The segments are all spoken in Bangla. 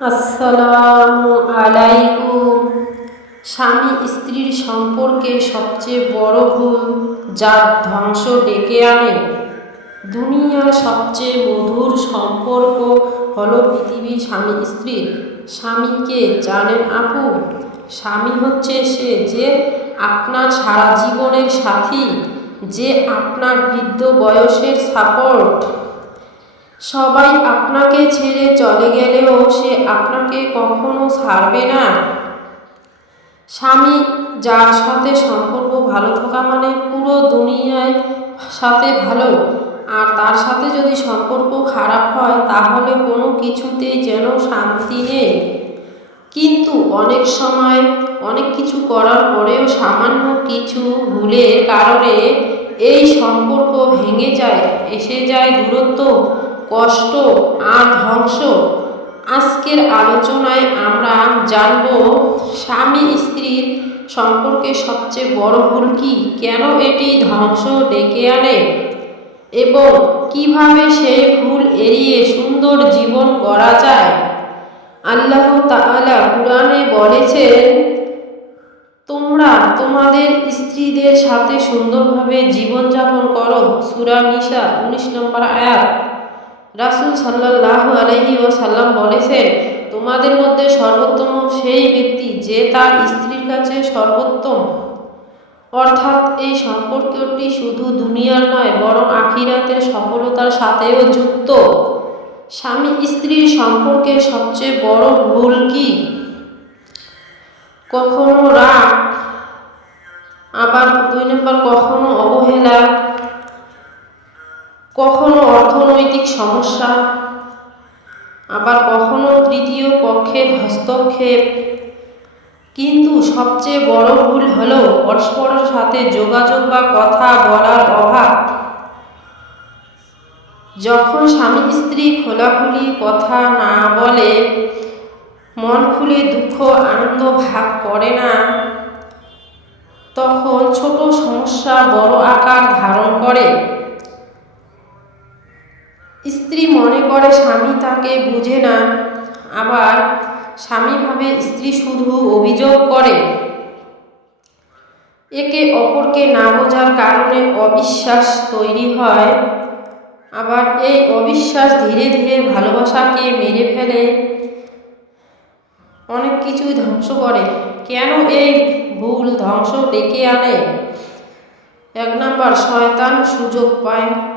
আসসালামু আলাইকুম। স্বামী স্ত্রীর সম্পর্কে সবচেয়ে বড় ভুল যার ধ্বংস ডেকে আনে। দুনিয়ার সবচেয়ে মধুর সম্পর্ক হলো পৃথিবীর স্বামী স্ত্রীর স্বামীকে জানেন আপু, স্বামী হচ্ছে সে যে আপনার সারা জীবনের সাথী, যে আপনার বৃদ্ধ বয়সের সাপোর্ট সবাই আপনাকে ছেড়ে চলে গেলেও সে আপনাকে কখনো ছাড়বে না। স্বামী, যার সাথে সম্পর্ক ভালো থাকা মানে পুরো দুনিয়ায় সাথে ভালো, আর তার সাথে যদি সম্পর্ক খারাপ হয়, তাহলে কোনো কিছুতেই যেন শান্তি নেই। কিন্তু অনেক সময় অনেক কিছু করার পরেও সামান্য কিছু ভুলের কারণে এই সম্পর্ক ভেঙে যায়, এসে যায় দূরত্ব কষ্ট আর ধ্বংস। আজকের আলোচনায় আমরা জানব, স্বামী স্ত্রীর সম্পর্কে সবচেয়ে বড় ভুল কি? কেন এটি ধ্বংস ডেকে আনে? এবং কীভাবে সেই ভুল এড়িয়ে সুন্দর জীবন গড়া যায়? আল্লাহ তাআলা কুরআনে বলেছেন, তোমরা তোমাদের স্ত্রীদের সাথে সুন্দরভাবে জীবনযাপন করো। সূরা নিসা, উনিশ নম্বর আয়াত। রাসূল সাল্লাল্লাহু আলাইহি সাল্লাম বলেছেন, তোমাদের মধ্যে সর্বোত্তম সেই ব্যক্তি যে তার স্ত্রীর কাছে সর্বোত্তম। অর্থাৎ এই সম্পর্কটি শুধু দুনিয়ার নয়, বরং আখিরাতের সফলতার সাথেও যুক্ত। স্বামী স্ত্রীর সম্পর্কে সবচেয়ে বড় ভুল কি? কখনো রাগ, আবার দুই নম্বর কখনো অবহেলা, কখনো অর্থনৈতিক সমস্যা। আবার কখনো তৃতীয় পক্ষের হস্তক্ষেপ। কিন্তু সবচেয়ে বড় ভুল হলো পরস্পরের সাথে যোগাযোগ বা কথা বলার অভাব। যখন স্বামী স্ত্রী খোলাখুলি কথা না বলে, মন খুলে দুঃখ, আনন্দ ভাগ করে না, তখন ছোট সমস্যা বড় আকার ধারণ করে। স্ত্রী মনে করে স্বামী তাকে বুঝে না, আবার স্বামী ভাবে স্ত্রী শুধু অভিযোগ করে। একে অপরকে না বোঝার কারণে অবিশ্বাস তৈরি হয়। আবার এই অবিশ্বাস ধীরে ধীরে ভালোবাসাকে মেরে ফেলে। অনেক কিছুই ধ্বংস করে। কেন এই ভুল ধ্বংস ডেকে আনে? এক নম্বর, শয়তান সুযোগ পায়।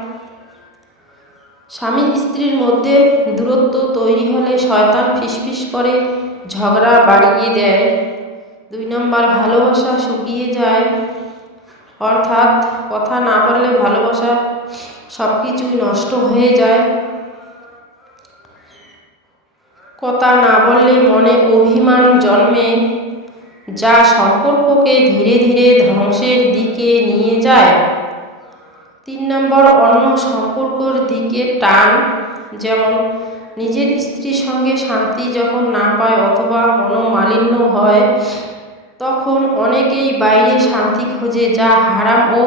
স্বামী স্ত্রীর মধ্যে দূরত্ব তৈরি হলে শয়তান ফিসফিস করে, ঝগড়া বাড়িয়ে দেয়। দুই নম্বর, ভালোবাসা শুকিয়ে যায়। অর্থাৎ কথা না বললে ভালোবাসা সব কিছুই নষ্ট হয়ে যায়। কথা না বললে মনে অভিমান জন্মে, যা সম্পর্ককে ধীরে ধীরে ধ্বংসের দিকে নিয়ে যায়। তিন নম্বর অন্য সম্পর্কর দিকে টান, যেমন নিজের স্ত্রীর সঙ্গে শান্তি যখন না পায় অথবা মনোমালিন্য হয়, তখন অনেকেই বাইরে শান্তি খোঁজে যা হারাম ও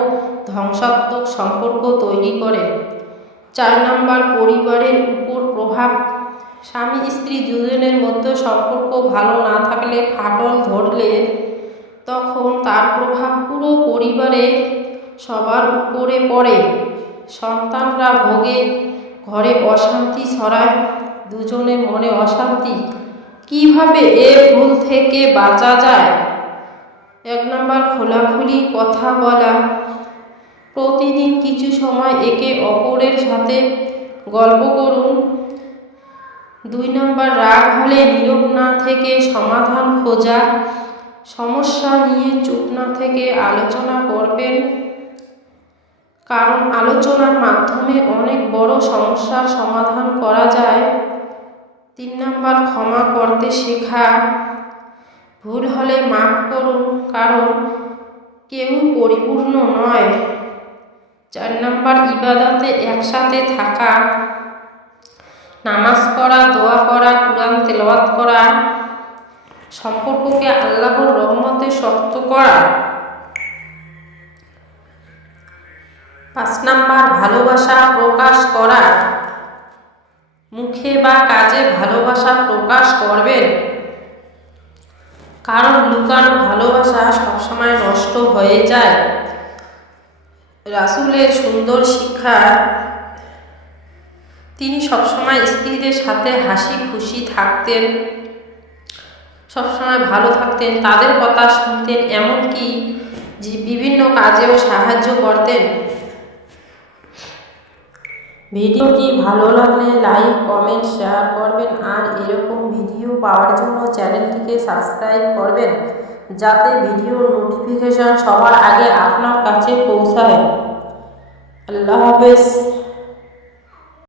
ধ্বংসাত্মক সম্পর্ক তৈরি করে। চার নম্বর, পরিবারের উপর প্রভাব। স্বামী স্ত্রী দুজনের মধ্যে সম্পর্ক ভালো না থাকলে ফাটল ধরলে তখন তার প্রভাব পুরো পরিবারে সবার উপরে পড়ে। সন্তানরা ভোগে, ঘরে অশান্তি ছড়ায় দুজনের মনে অশান্তি। কীভাবে এ ভুল থেকে বাঁচা যায়? এক নম্বর খোলাখুলি কথা বলা। প্রতিদিন কিছু সময় একে অপরের সাথে গল্প করুন। দুই নম্বর, রাগ হলে নীরব না থেকে সমাধান খোঁজা। সমস্যা নিয়ে চুপ না থেকে আলোচনা করবেন। কারণ আলোচনার মাধ্যমে অনেক বড় সমস্যার সমাধান করা যায়। তিন নম্বর, ক্ষমা করতে শেখা। ভুল হলে মাফ করুন, কারণ কেউ পরিপূর্ণ নয়। চার নম্বর, ইবাদতে একসাথে থাকা। নামাজ পড়া, দোয়া করা, কোরআন তেলাওয়াত করা। সম্পর্ককে আল্লাহর রহমতে শক্ত করা। পাঁচ নাম্বার, ভালোবাসা প্রকাশ করা। মুখে বা কাজে ভালোবাসা প্রকাশ করবেন কারণ লুকানো ভালোবাসা সবসময় নষ্ট হয়ে যায়। রাসুলের সুন্দর শিক্ষা, তিনি সবসময় স্ত্রীদের সাথে হাসি খুশি থাকতেন, সবসময় ভালো থাকতেন, তাদের কথা শুনতেন, এমনকি যে বিভিন্ন কাজেও সাহায্য করতেন। ভিডিওটি ভালো লাগলে লাইক, কমেন্ট, শেয়ার করবেন আর এরকম ভিডিও পাওয়ার জন্য চ্যানেলটিকে সাবস্ক্রাইব করবেন যাতে ভিডিও নোটিফিকেশন সবার আগে আপনার কাছে পৌঁছায়। আল্লাহ হাফেজ।